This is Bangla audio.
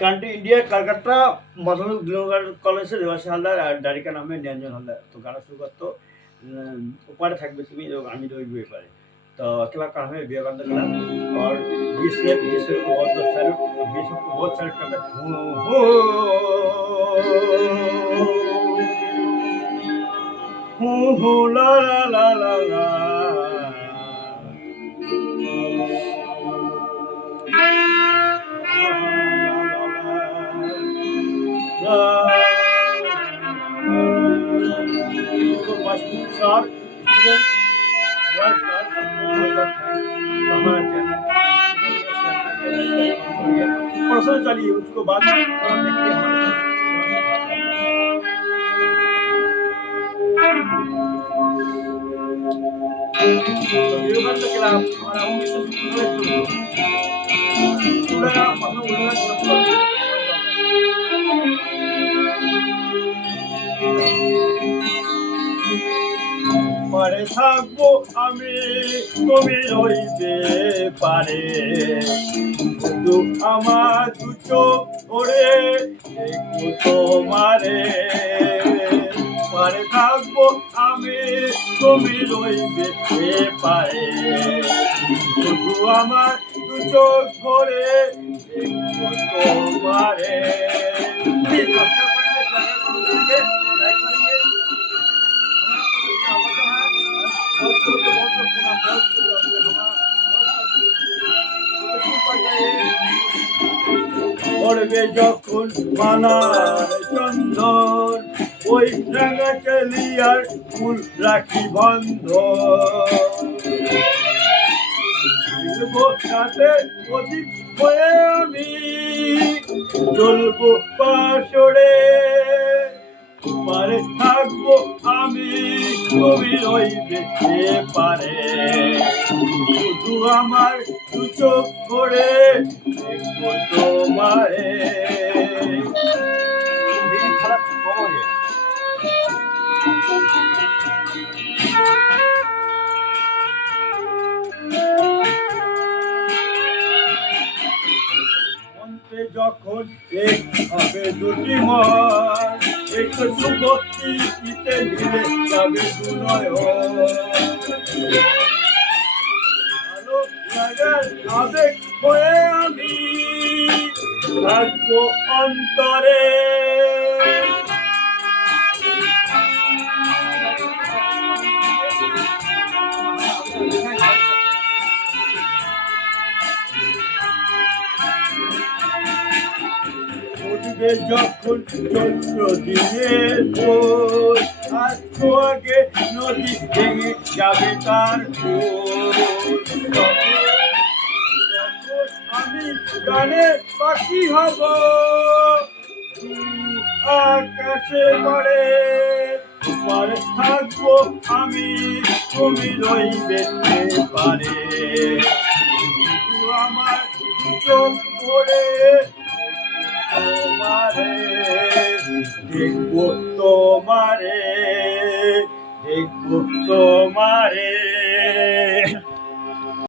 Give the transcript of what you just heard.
कंट्री इंडिया कलकत्ता मधुर दिनकर कॉलेज से देवाशी हालदार আর ডারিকা নামে নিরঞ্জন হালদার তো গান শুরু করতো ওপারে থাকবে তুমি আমি রইবো এপারে तो अकेला काम है विवेकानंद क्लब और बीस को बहुत सारे बीस को बहुत सारे करते हो ला ला ला ला पढ़ाशोना चलिए उसको बाद देखते विवेकानंद क्लब हमारा 19 পারে থাকবো আমি তুমি রইবে পারে শুধু আমার দু চোখ ভরে দেখবো তোমারে পারে থাকবো আমি তুমি রইবে পারে শুধু আমার দু চোখ ভরে দেখবো তোমারে পড়বে যখন মালার চন্দন ওই রাঙা চলিয়ার ফুল রাখি বন্ধ সাথে প্রদীপ হয়ে আমি চলবো পাশরে পারে থাকবো আমি তুমি রইবে পারে শুধু আমার দু চোখ করে দেখবো তোমারে খারাপ খবর যখন এক হবে দুটি মন একটু যুবতী দিতে দিলে যাবে দুনয় ভালো লাগার আবেগ হয়ে আমি থাকবো অন্তরে যখন চৈত্র দিনের ভোর আর ছোঁয়াকে নদী ভেঙে যাবে তার আমি গানে পাখি হব আকাশে পড়ে পারে থাকবো আমি তুমি রইবে পারে আমার চোখ পড়ে তোমারে দেখবো তোমারে দেখবো